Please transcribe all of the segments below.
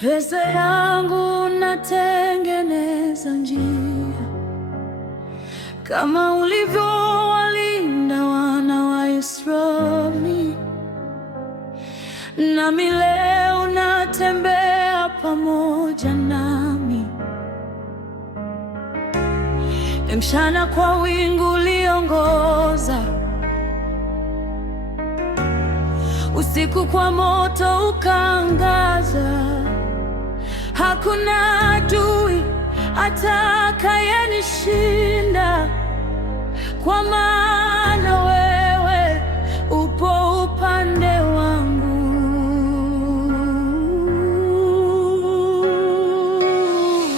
Pesa yangu natengeneza njia, kama ulivyowalinda wana wa Israeli. Nami leo natembea pamoja nami. Mchana kwa wingu liongoza, usiku kwa moto ukaangaza. Hakuna adui atakayenishinda, kwa maana wewe upo upande wangu.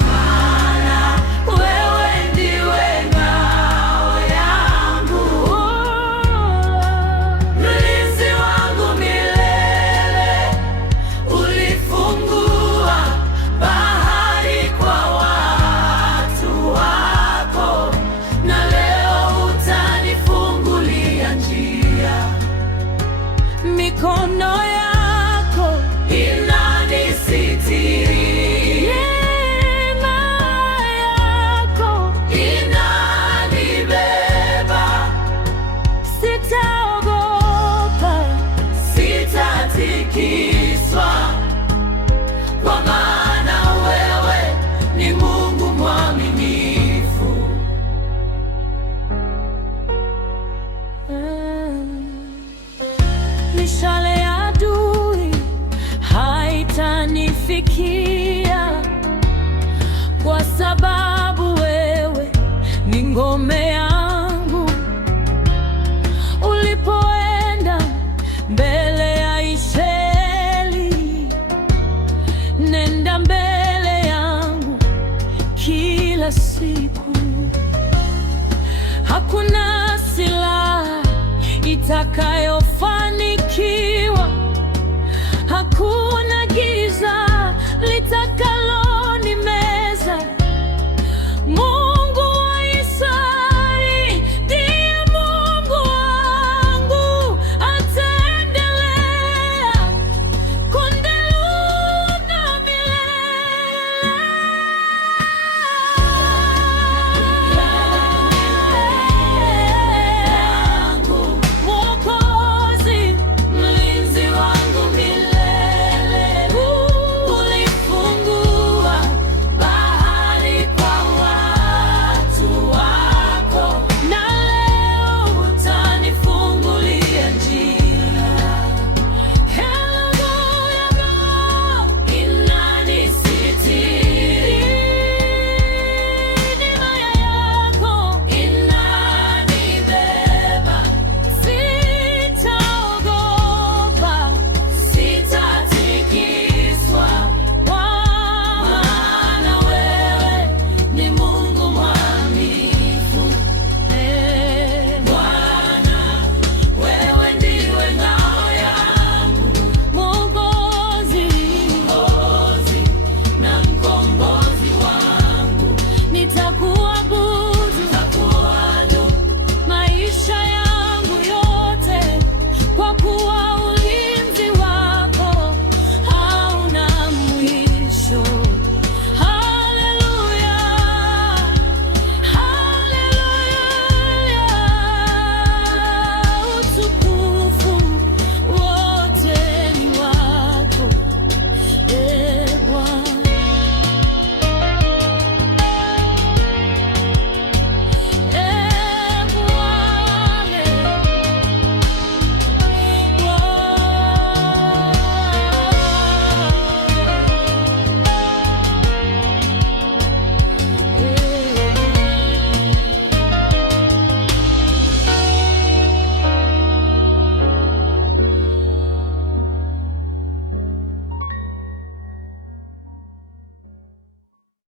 Maana wewe ndiwe ngao yangu, mlinzi wangu milele. Ulifungua bahari kwa watu wako, na leo utanifungulia njia. Mikono yako inanisitiri, neema yako inanibeba. Sitaogopa, sitatikiswa, kwa maana wewe ni Mungu mwaminifu. Mishale ya adui haitanifikia, kwa sababu wewe ni ngome yangu. Ulipoenda mbele ya Israeli, nenda mbele yangu kila siku. Hakuna silaha itakayofanya